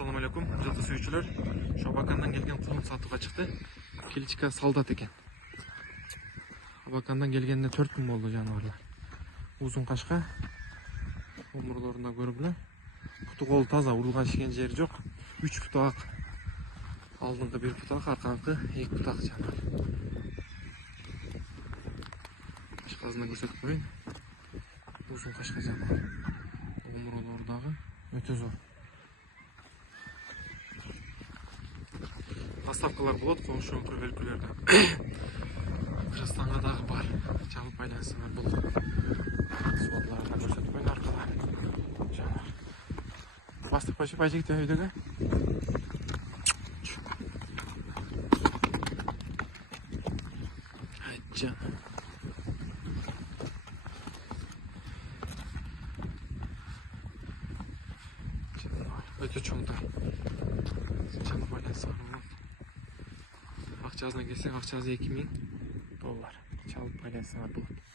Assalamu alaikum, жылты сүйүүчүлөр. Абакандан келген кулун сатууга чыкты. Киличка солдат экен. Абакандан келгенине 4 күн болду жаныбарлар. Узун кашка. Омурлорунда көргүлө. Буту кол таза, урулган шиген жери жок. 3 бутак. Алдыңкы 1 бутак, аркаңкы 2 бутак жаныбар. Кашказына көрсөтүп коеюн. Узун кашка жаныбар. Омурлор дагы өтө зор. Поставкалар болот, коңшуңкур өлкөлөрдө. Кыргызстанга дагы бар. Чалып байланысыңар болот. Суотларда көрсөтүп коеюн аркада. Жанар. Бастык башы бажык өйдөгө. Айтжан. Өтө чоңдор. Чалып байланысыңар болот. Акчасына келсек, акчасы $2000. Чалып байланысыңар болот.